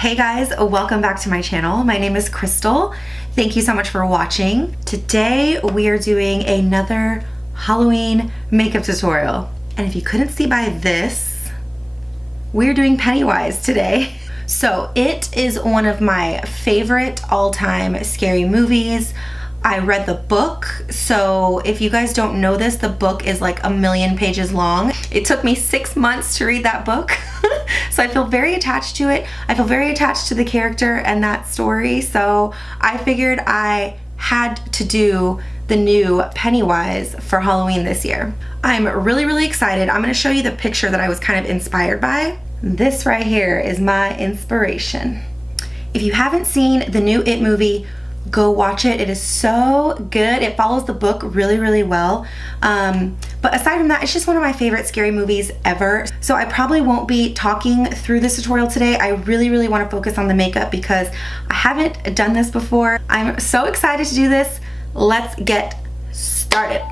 Hey guys, welcome back to my channel. My name is Crystal. Thank you so much for watching. Today we are doing another Halloween makeup tutorial. And if you couldn't see by this, we're doing Pennywise today. So it is one of my favorite all-time scary movies. I read the book, so if you guys don't know this, the book is like 1,000,000 pages long. It took me 6 months to read that book, so I feel very attached to it. I feel very attached to the character and that story, so I figured I had to do the new Pennywise for Halloween this year. I'm really excited. I'm gonna show you the picture that I was kind of inspired by. This right here is my inspiration. If you haven't seen the new It movie, go watch it. It is so good. It follows the book really well. But aside from that, it's just one of my favorite scary movies ever. So I probably won't be talking through this tutorial today. I really want to focus on the makeup because I haven't done this before. I'm so excited to do this. Let's get started.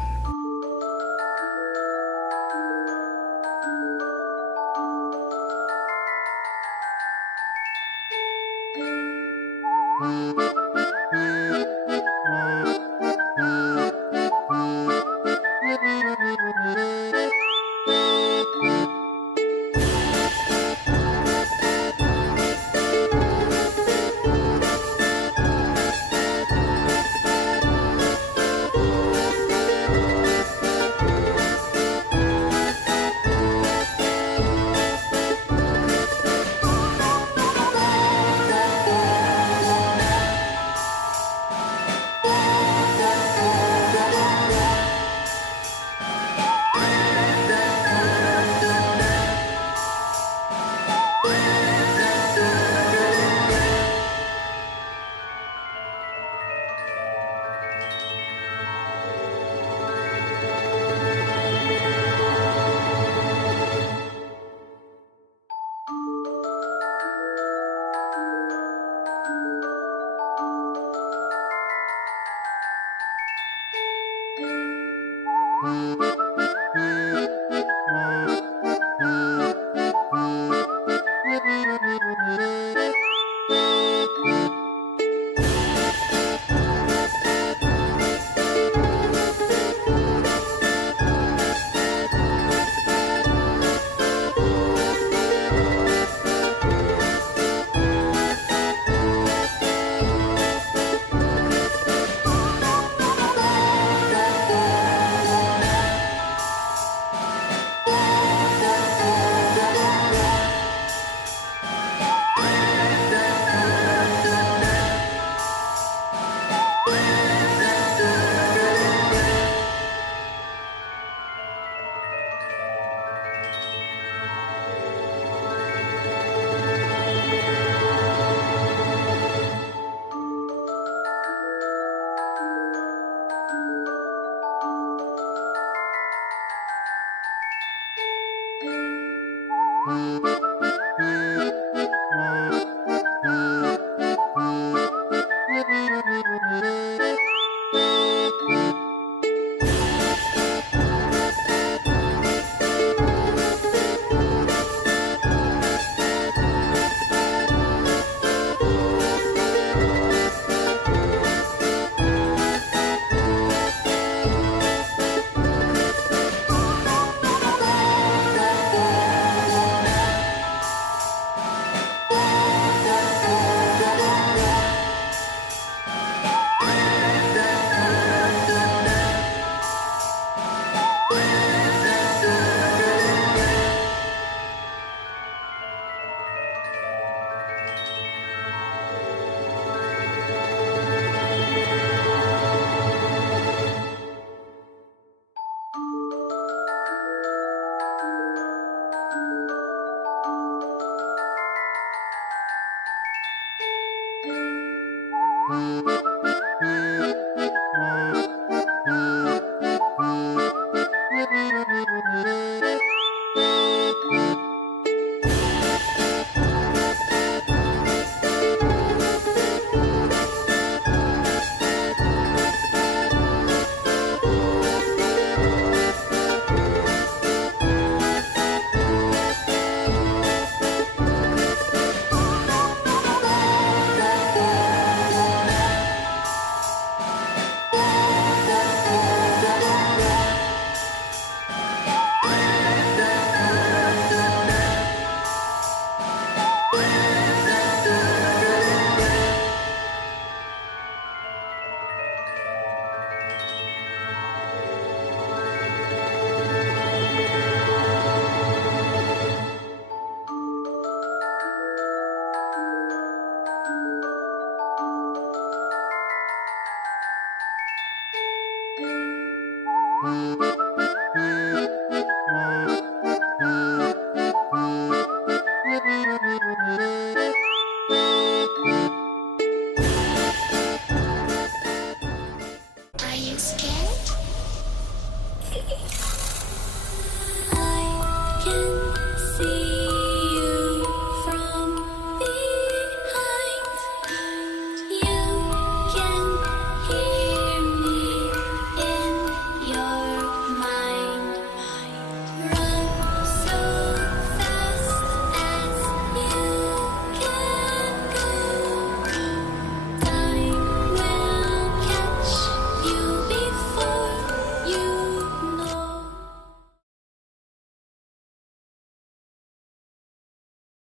Bye.